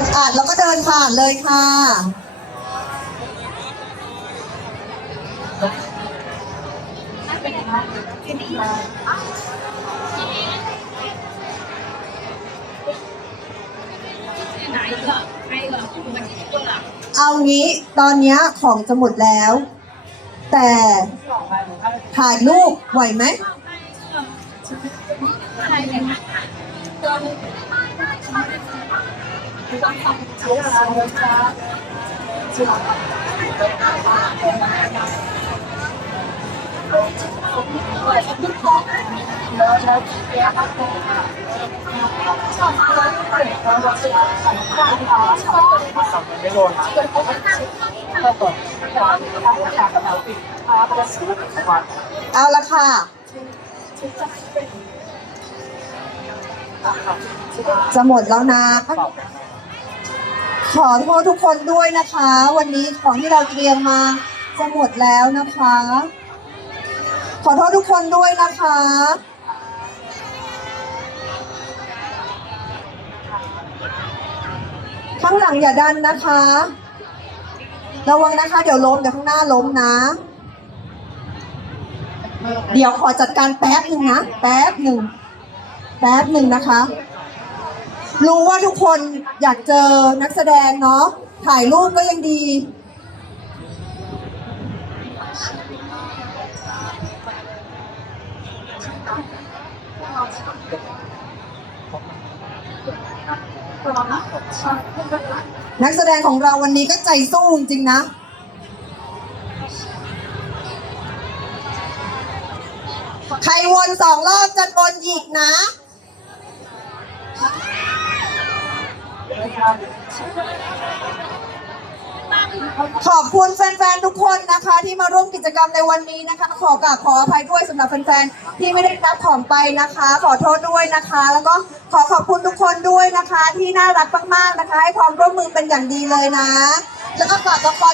ดอัดแล้วก็เดินผ่านเลยค่ะเอางี้ตอนนี้ของจะหมดแล้ว แต่ถ่ายรูปไหวไหม เอาละค่ะจะหมดแล้วนะ ขอโทษทุกคนด้วยนะคะ วันนี้ของที่เราเตรียมมาจะหมดแล้วนะคะ ขอโทษทุกคนด้วยนะคะ ข้างหลังอย่าดันนะคะ ระวังนะคะ เดี๋ยวล้มเดี๋ยวข้างหน้าล้มนะ เดี๋ยวขอจัดการแป๊บหนึ่งนะ แป๊บหนึ่ง แป๊บหนึ่งนะคะ รู้ว่าทุกคนอยากเจอนักแสดงเนาะถ่ายรูปก็ยังดี นักแสดงของเราวันนี้ก็ใจสู้จริงนะ ใครวนสองรอบจะวนอีกนะ ขอบคุณแฟนๆ ทุกคนนะคะ ที่มาร่วมกิจกรรมในวันนี้นะคะ ขอกราบขออภัยด้วยสำหรับแฟนๆ ที่ไม่ได้รับของไปนะคะ ขอโทษด้วยนะคะ แล้วก็ขอขอบคุณทุกคนด้วยนะคะ ที่น่ารักมากๆนะคะ ให้ความร่วมมือเป็นอย่างดีเลยนะ แล้วก็ฝากละคร